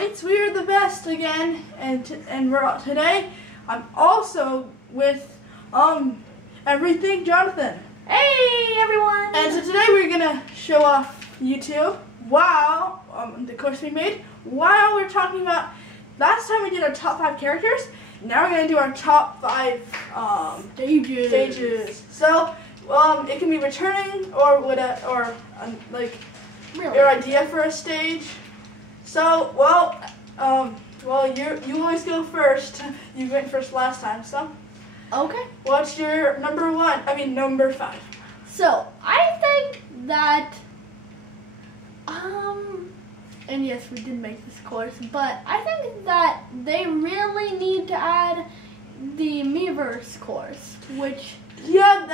it's We're the Best again, and we're today. I'm also with Everything Jonathan. Hey everyone! And so today we're gonna show off YouTube while the course we made. While we're talking about last time we did our top 5 characters. Now we're gonna do our top 5 stages. So it can be returning or like your idea for a stage. So, you always go first. You went first last time, so. Okay. What's your number 5? So, I think that, and yes, we did make this course, but I think that they really need to add the Miiverse course, which. Yeah,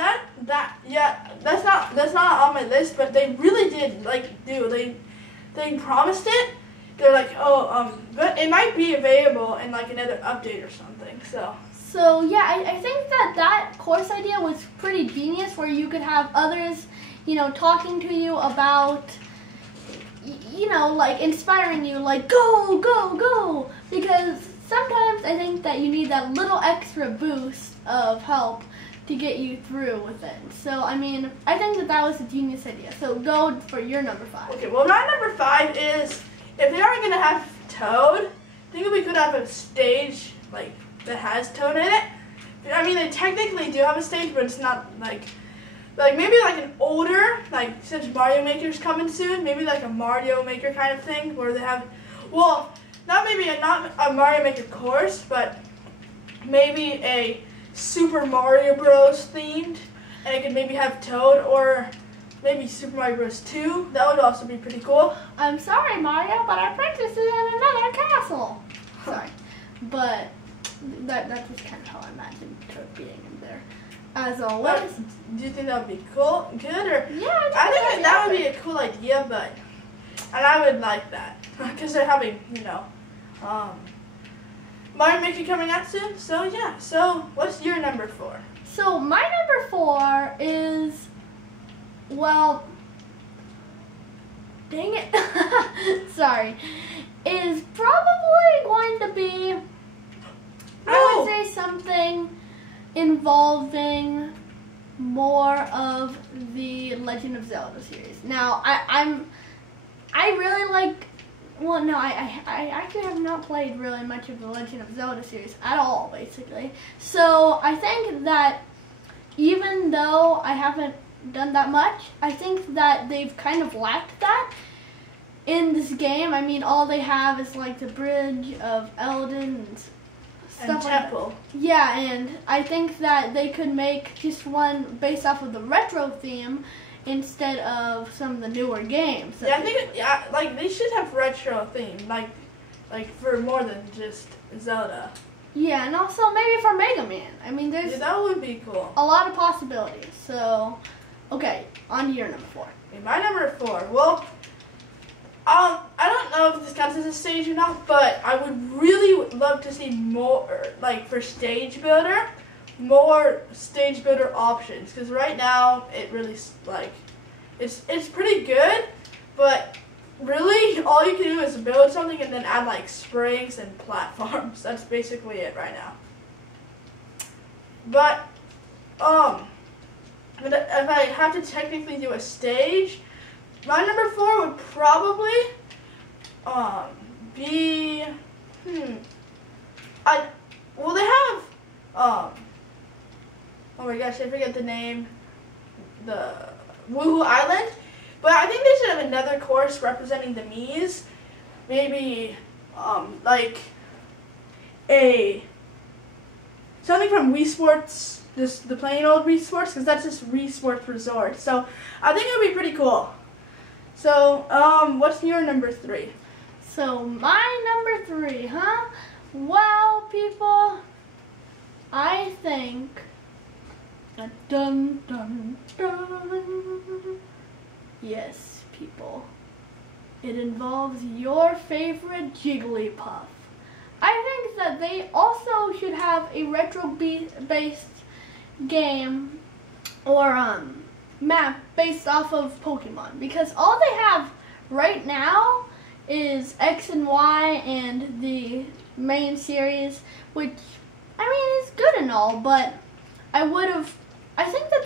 that's not on my list, but they really did they promised it. They're like, but it might be available in like another update or something. So yeah, I think that course idea was pretty genius, where you could have others, talking to you about, like inspiring you, like go, go, go. Because sometimes I think that you need that little extra boost of help to get you through with it. So, I mean, I think that was a genius idea. So go for your number 5. Okay, well my number 5 is, if they aren't gonna have Toad, I think we could have a stage that has Toad in it. I mean, they technically do have a stage, but it's not like maybe like an older, since Mario Maker's coming soon, maybe like a Mario Maker kind of thing where they have, not a Mario Maker course, but maybe a Super Mario Bros. Themed, and it could maybe have Toad, or maybe Super Mario Bros. 2. That would also be pretty cool. I'm sorry, Mario, but our princess is in another castle. Sorry, but that's just kind of how I imagined Toad being in there. As always. Do you think that would be cool, good, or? Yeah, I think that would be a cool idea, and I would like that because they're having, Mario Maker coming out soon. So yeah. So what's your number 4? So my number 4 is, dang it, sorry, is probably going to be, I would say something involving more of the Legend of Zelda series. Now, I really like, I actually have not played really much of the Legend of Zelda series at all, basically. So I think that even though I haven't done that much, I think that they've kind of lacked that in this game. I mean, all they have is like the Bridge of Eldin and stuff and like Temple. that. Yeah, and I think that they could make just one based off of the retro theme instead of some of the newer games. Yeah, I think they should have retro theme, like for more than just Zelda. Yeah, and also maybe for Mega Man. I mean, there's that would be cool. A lot of possibilities. So, okay, on to your number 4. Okay, my number 4. Well, I don't know if this counts as a stage or not, but I would really love to see more, for Stage Builder, more Stage Builder options. Because right now, it really, it's pretty good, but really, all you can do is build something and then add, springs and platforms. That's basically it right now. But, if I have to technically do a stage, my number 4 would probably be they have oh my gosh, I forget the name, the Woohoo Island, but I think they should have another course representing the Miis, maybe something from Wii Sports, just the plain old Wii Sports, because that's just Wii Sports Resort. So I think it would be pretty cool. So, what's your number 3? So, my number 3, huh? Well, people, I think, dun, dun, dun. Yes, people, it involves your favorite Jigglypuff. I think that they also should have a retro-based game or map based off of Pokemon, because all they have right now is X and Y and the main series, which, I mean, is good and all, but I think that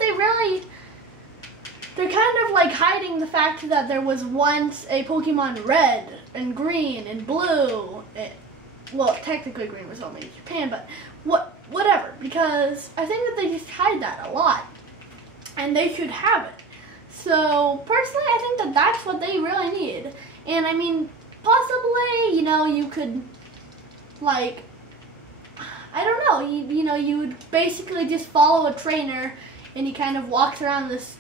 they're kind of like hiding the fact that there was once a Pokemon Red and Green and Blue. Well, technically Green was only in Japan, but whatever, because I think that they just hide that a lot, and they should have it. So, personally, I think that that's what they really need. And, I mean, possibly, you could, like, I don't know, you would basically just follow a trainer, and he kind of walks around this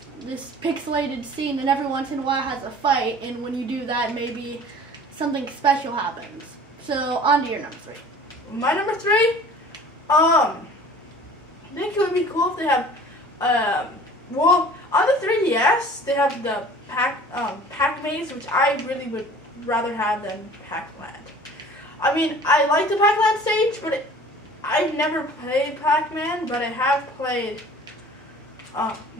pixelated scene, and every once in a while has a fight, and when you do that, maybe something special happens. So, on to your number 3. My number 3, I think it would be cool if they have, well, on the 3DS, they have the Pac Maze, which I really would rather have than Pac-Land. I mean, I like the Pac-Land stage, but I've never played Pac-Man, but I have played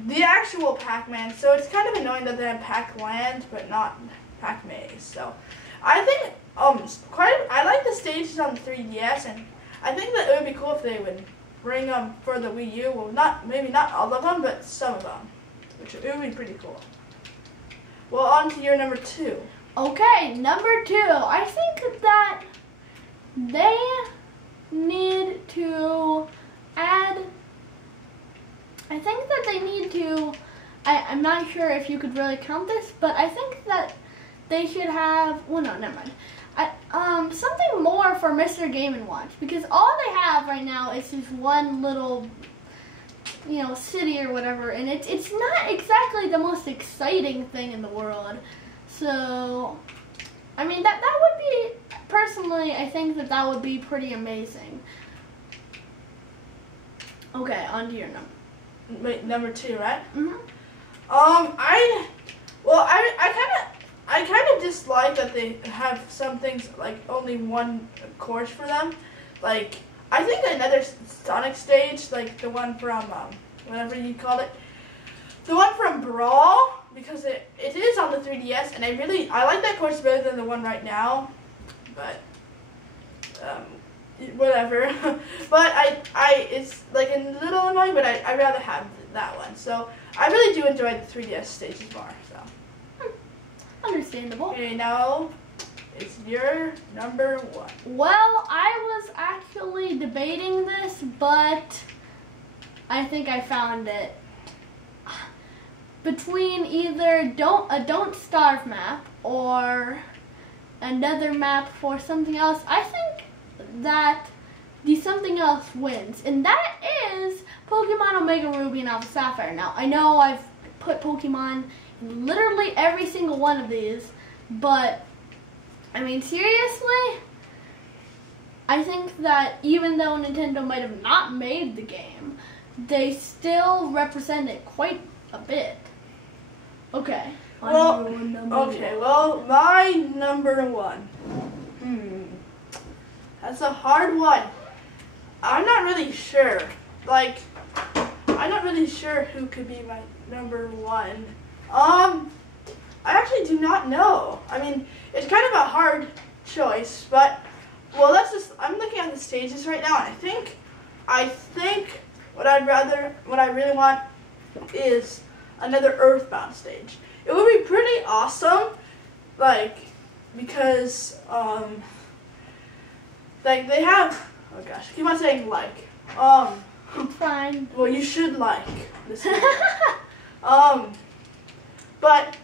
the actual Pac-Man, so it's kind of annoying that they have Pac-Land, but not Pac-Maze. So, I think, I like the stages on the 3DS, and I think that it would be cool if they would bring them for the Wii U. Well, maybe not all of them, but some of them, which it would be pretty cool. Well, on to your number 2. Okay, number 2. I think that they need to add. I think that they need to. I'm not sure if you could really count this, but I think that they should have. Well, no, never mind. Something more for Mr. Game & Watch, because all they have right now is this one little, city or whatever, and it's not exactly the most exciting thing in the world. So, I mean, that would be, personally, I think that would be pretty amazing. Okay, on to your number. Wait, number 2, right? Mm-hmm. I kind of dislike that they have some things like only one course for them. Like, I think another Sonic stage, like the one from whatever you call it, the one from Brawl, because it is on the 3DS, and I like that course better than the one right now. But whatever. But it's like a little annoying, but I'd rather have that one. So I really do enjoy the 3DS stages more. So. Understandable. Okay, now it's your number 1. Well, I was actually debating this, but I think I found it. Between either a Don't Starve map or another map for something else, I think that the something else wins, and that is Pokemon Omega Ruby and Alpha Sapphire. Now, I know I've put Pokemon in literally every single one of these, but, I mean, seriously, I think that even though Nintendo might have not made the game, they still represent it quite a bit. Okay. Well, my number 1. That's a hard one. I'm not really sure. Like, I'm not really sure who could be my number 1. I actually do not know. I mean, it's kind of a hard choice, but, well, I'm looking at the stages right now, and I think what I really want is another Earthbound stage. It would be pretty awesome, like, because, like, they have, oh gosh, I keep on saying like, Fine. Well, you should like this game. But,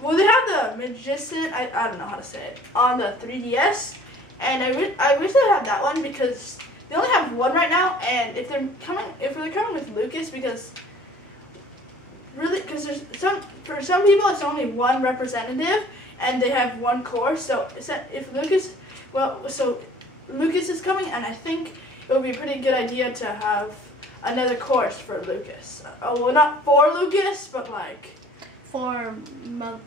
well, they have the Magician, I don't know how to say it, on the 3DS, and I wish they had that one, because they only have one right now, and if they're coming with Lucas, because for some people it's only one representative, and they have one course, so if Lucas, so Lucas is coming, and I think it would be a pretty good idea to have another course for Lucas. Well, not for Lucas, but like for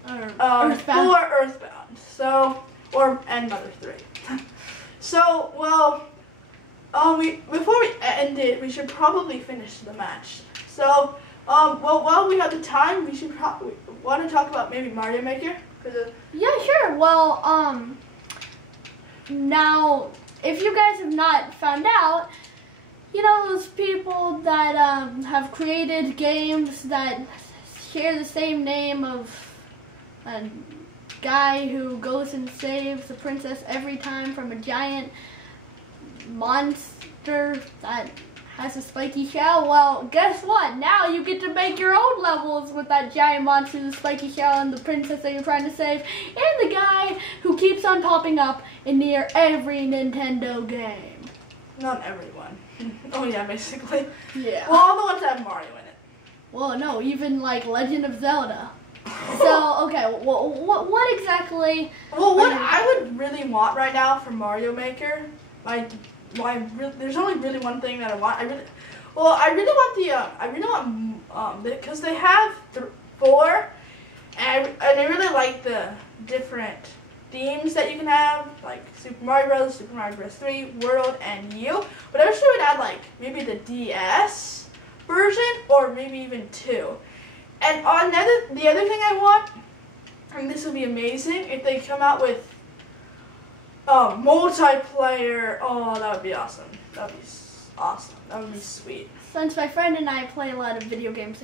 Earthbound. For Earthbound. So, and Mother 3. So, well, before we end it, we should probably finish the match. So, well, while we have the time, we should want to talk about maybe Mario Maker, Yeah, sure. Well, now, if you guys have not found out, you know those people that have created games that share the same name of a guy who goes and saves the princess every time from a giant monster that has a spiky shell? Well, guess what? Now you get to make your own levels with that giant monster, the spiky shell, and the princess that you're trying to save, and the guy who keeps on popping up in near every Nintendo game. Not everyone. Oh yeah, basically. Yeah. Well, all the ones that have Mario in it. Well, no, even like Legend of Zelda. So, okay, well, what exactly? Well, what I would really want right now for Mario Maker, there's only really one thing that I want. I really want because they have 4, and I really like the different themes that you can have, like Super Mario Bros., Super Mario Bros. 3, World, and U. But I wish they would add like maybe the DS version or maybe even 2. And the other thing I want, and this would be amazing, if they come out with multiplayer. Oh, that would be awesome. That would be awesome. That would be sweet. Since my friend and I play a lot of video games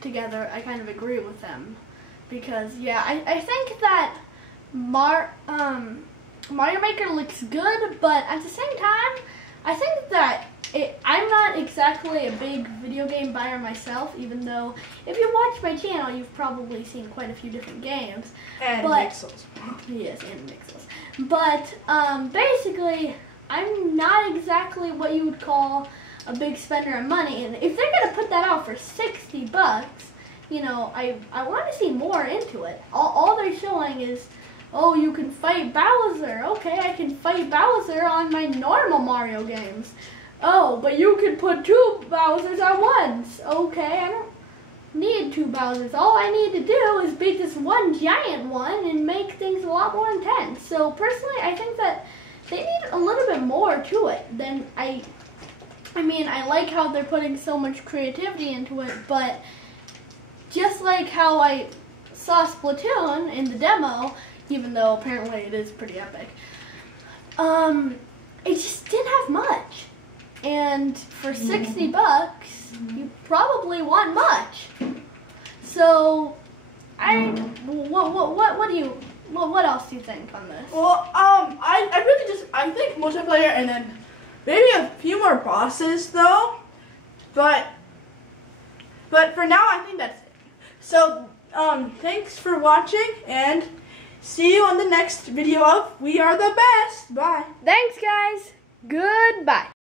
together, I kind of agree with them. Because, yeah, I think that Mario Maker looks good, but at the same time, I think that I'm not exactly a big video game buyer myself, even though if you watch my channel, you've probably seen quite a few different games. And Mixels. Yes, and Mixels. But basically, I'm not exactly what you would call a big spender of money. And if they're going to put that out for $60, you know, I want to see more into it. All they're showing is, oh, you can fight Bowser. Okay, I can fight Bowser on my normal Mario games. Oh, but you can put 2 Bowsers at once. Okay, I don't need 2 Bowsers. All I need to do is beat this one giant one and make things a lot more intense. So personally, I think that they need a little bit more to it than I mean, I like how they're putting so much creativity into it, but just like how I saw Splatoon in the demo, even though apparently it is pretty epic, it just didn't have much. And for $60, you probably want much. So, what else do you think on this? Well, I think multiplayer and then maybe a few more bosses though. But for now, I think that's it. So, thanks for watching and see you on the next video of We Are the Best. Bye. Thanks, guys. Goodbye.